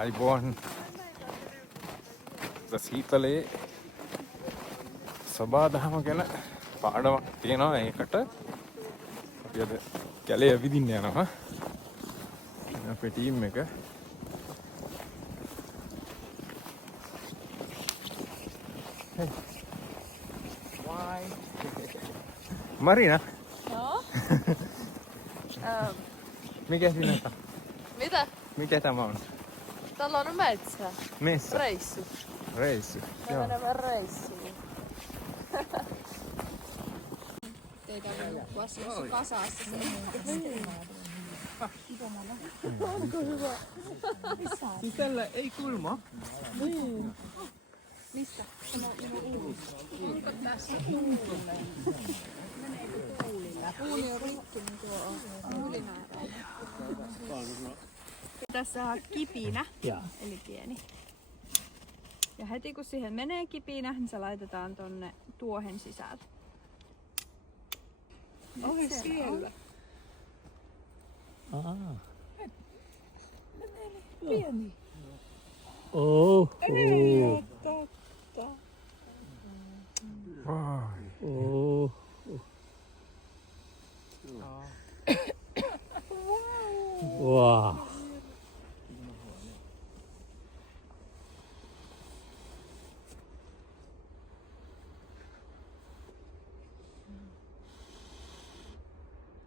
අයිබෝන් සීතලේ සබාදහම ගැන පාඩමක් තියෙනවා. ඒකට අපි අද කැලේ ඇවිදින්න යනවා අපේ ටීම් එක. Marina? No? Mikä siinä on? Mitä? Mikä tämä on? Täällä on metsä. Messä? Reissu. Reissu. Me menemme reissuun. Teitä on nukkua semmoisessa kasassa. Onko hyvä? Tällä ei kulma. Niin. Mistä? Onko tässä kuulille? Meneekö tuulilla? Tuuli on rikki, niin tuo on ylimääräinen. Tässä on kipinä, eli pieni. Ja heti kun siihen menee kipinä, niin se laitetaan tonne tuohen sisälle. Oi siellä. Pieni. Oh. Ei oo totta. Oh. Wow.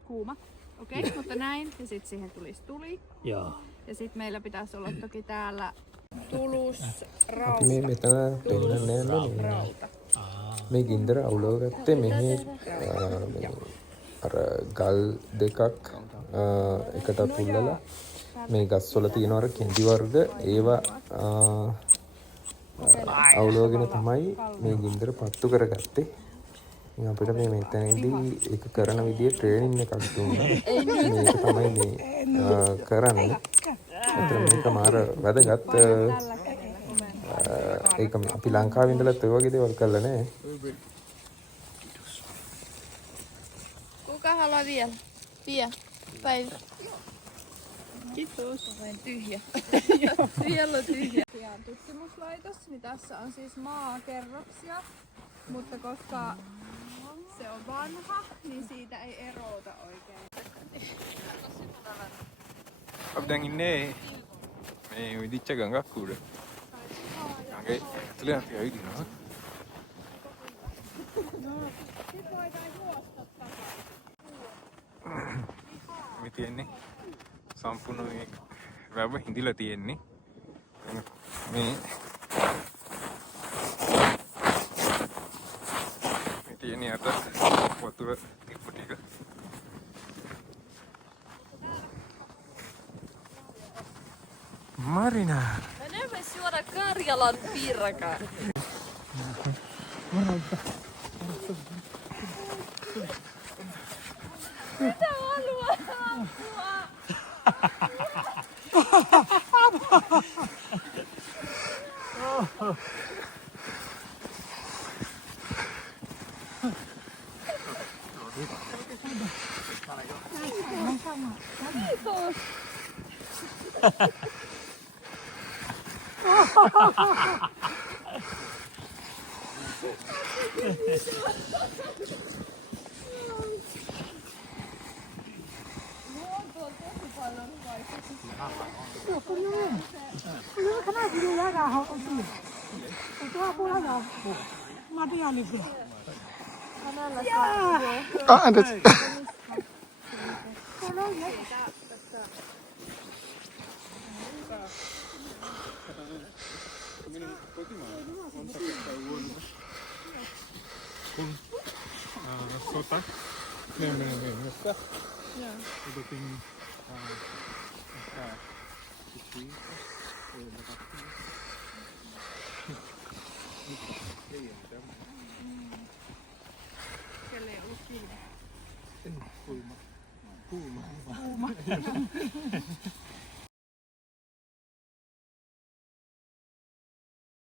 Kuuma. Okei, mutta näin. Ja sitten siihen tulisi tuli. Joo. Ja sitten meillä pitäisi olla toki täällä tulusrauta. මේ මෙතන පෙන්නන්න යන්නේ Rauta. මේ ගින්දර අවුලව ගත්තේ මෙහි අර ගල් දෙකක් එකට පුල්ලලා මේ ගස්වල තියෙන අර කෙඳි වර්ග ඒවා අවුලවගෙන තමයි මේ ගින්දර පත්තු කරගත්තේ. ඉතින් අපිට මේ මෙතනදී ඒක කරන විදිය ට්‍රේනින් එකක් දුන්නා. මේක තමයි මේ කරන්නේ. මේක මාර වැදගත්. ඒක අපි ලංකාවේ ඉඳලත් ඔය වගේ දේවල් කරලා නැහැ. Kuka haluaa vielä? Pia. Päivä. Kiitos. Olen tyhjä. Siellä on tyhjä. Ja tutkimuslaitos, niin tässä on siis maakerroksia, mutta koska se on vanha, niin siitä ei erota oikein. අපි දැන් ඉන්නේ මේ විදිච්ච ගඟක් උඩ. ගඟේ ඇතුලේ අපි ඇවිදිනවා. මේ තියෙන්නේ සම්පූර්ණ මේ වැව හිඳිලා තියෙන්නේ. මේ තියෙන්නේ අත වතුර තිබ්බ ටික. Marina. Menemme suora Karjalan Pirkaan. Mitä haluaa apua? Kiitos. Sota. Mennessä. Otettiin Kelle ei ollut kiinni. Kuuma.